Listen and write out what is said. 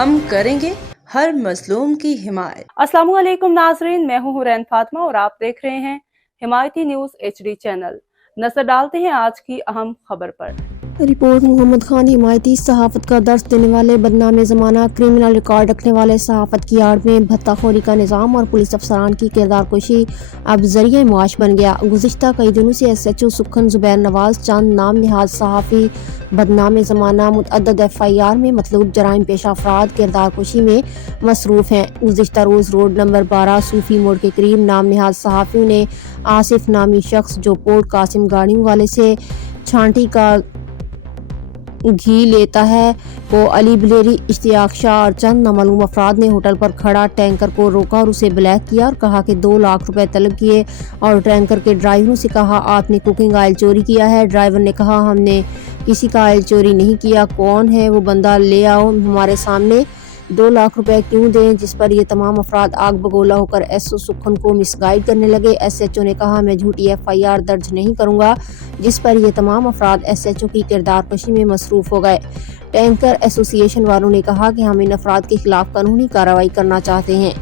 ہم کریں گے ہر مظلوم کی حمایت۔ السلام علیکم ناظرین، میں ہوں حورین فاطمہ اور آپ دیکھ رہے ہیں حمایتی نیوز HD چینل۔ نظر ڈالتے ہیں آج کی اہم خبر پر۔ رپورٹ محمد خان حمایتی صحافت کا درس دینے والے، بدنام زمانہ، کرمنل ریکارڈ رکھنے والے صحافت کی آڑ میں بھتہ خوری کا نظام اور پولیس افسران کی کردار کشی اب ذریعہ معاش بن گیا۔ گزشتہ کئی دنوں سے SHO سکھن زبیر نواز چند نام نہاد صحافی بدنام زمانہ، متعدد FIR میں مطلوب جرائم پیشہ افراد کردار کشی میں مصروف ہیں۔ گزشتہ روز روڈ نمبر 12 صوفی موڑ کے قریب نام نہاد صحافیوں نے آصف نامی شخص جو پورٹ قاسم گاڑیوں والے سے چھانٹی کا گھی لیتا ہے کو علی بلیری، اشتیاق شاہ اور چند نامعلوم افراد نے ہوٹل پر کھڑا ٹینکر کو روکا اور اسے بلیک کیا اور کہا کہ 2 لاکھ روپے طلب کیے اور ٹینکر کے ڈرائیوروں سے کہا آپ نے کوکنگ آئل چوری کیا ہے۔ ڈرائیور نے کہا ہم نے کسی کا آئل چوری نہیں کیا، کون ہے وہ بندہ لے آؤ ہمارے سامنے، 2 لاکھ روپے کیوں دیں، جس پر یہ تمام افراد آگ بگولا ہو کر SO سکھن کو مس گائیڈ کرنے لگے۔ SHO نے کہا میں جھوٹی FIR درج نہیں کروں گا، جس پر یہ تمام افراد SHO کی کردار کشی میں مصروف ہو گئے۔ ٹینکر ایسوسی ایشن والوں نے کہا کہ ہم ان افراد کے خلاف قانونی کارروائی کرنا چاہتے ہیں۔